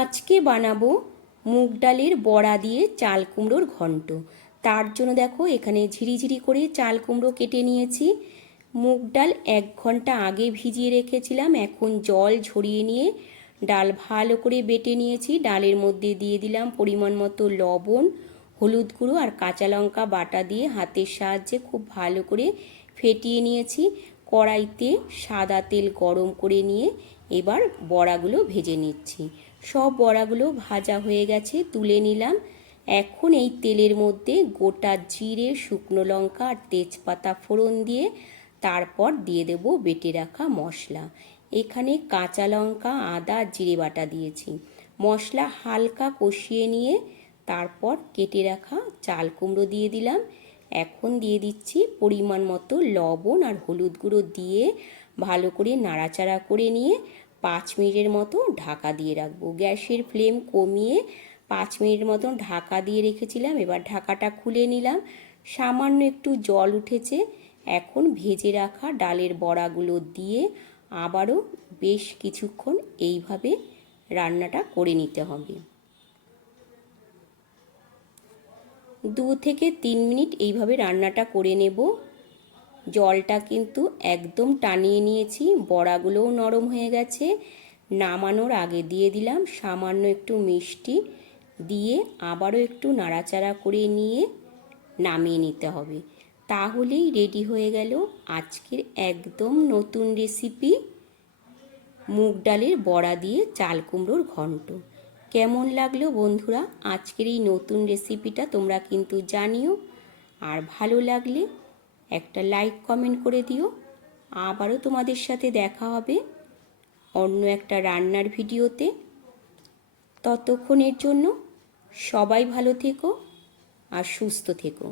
আজকে বানাবো মুগ ডালের বড়া দিয়ে চাল কুমড়োর ঘন্ট। তার জন্য দেখো এখানে ঝিরিঝিরি করে চাল কুমড়ো কেটে নিয়েছি। মুগ ডাল 1 ঘন্টা আগে ভিজিয়ে রেখেছিলাম। এখন জল ঝরিয়ে নিয়ে ডাল ভালো করে বেটে নিয়েছি। ডালের মধ্যে দিয়ে দিলাম পরিমাণ মতো লবণ, হলুদ গুঁড়ো আর কাঁচা লঙ্কা বাটা দিয়ে হাতের সাহায্যে খুব ভালো করে ফেটিয়ে নিয়েছি। কড়াইতে সাদা তেল গরম করে নিয়ে এবার বড়াগুলো ভেজে নিচ্ছি। সব বড়াগুলো ভাজা হয়ে গেছে, তুলে নিলাম। এখন এই তেলের মধ্যে গোটা জিরে, শুকনো লঙ্কা আর তেজপাতা ফোড়ন দিয়ে তারপর দিয়ে দেব বেটে রাখা মশলা। এখানে কাঁচা লঙ্কা, আদা, জিরে বাটা দিয়েছি। মশলা হালকা কষিয়ে নিয়ে তারপর কেটে রাখা চাল কুমড়ো দিয়ে দিলাম। এখন দিয়ে দিচ্ছি পরিমাণ মতো লবণ আর হলুদ গুঁড়ো দিয়ে ভালো করে নাড়াচাড়া করে নিয়ে 5 মিনিটের মতো ঢাকা দিয়ে রাখবো। গ্যাসের ফ্লেম কমিয়ে 5 মিনিট মতন ঢাকা দিয়ে রেখেছিলাম। এবার ঢাকাটা খুলে নিলাম। সামান্য একটু জল উঠেছে। এখন ভেজে রাখা ডালের বড়াগুলো দিয়ে আবারও বেশ কিছুক্ষণ এইভাবে রান্নাটা করে নিতে হবে। 2 থেকে 3 মিনিট এইভাবে রান্নাটা করে নেব। জলটা কিন্তু একদম টানিয়ে নিয়েছি, বড়াগুলোও নরম হয়ে গেছে। নামানোর আগে দিয়ে দিলাম সামান্য একটু মিষ্টি, দিয়ে আবারও একটু নাড়াচাড়া করে নিয়ে নামিয়ে নিতে হবে। তাহলেই রেডি হয়ে গেল আজকের একদম নতুন রেসিপি, মুগ ডালের বড়া দিয়ে চাল কুমড়োর ঘন্ট। কেমন লাগলো বন্ধুরা আজকের এই নতুন রেসিপিটা তোমরা কিন্তু জানিও। আর ভালো লাগলে একটা লাইক কমেন্ট করে দিও। আবারও তোমাদের সাথে দেখা হবে অন্য একটা রান্নার ভিডিওতে। ততক্ষণের জন্য সবাই ভালো থেকো আর সুস্থ থেকো।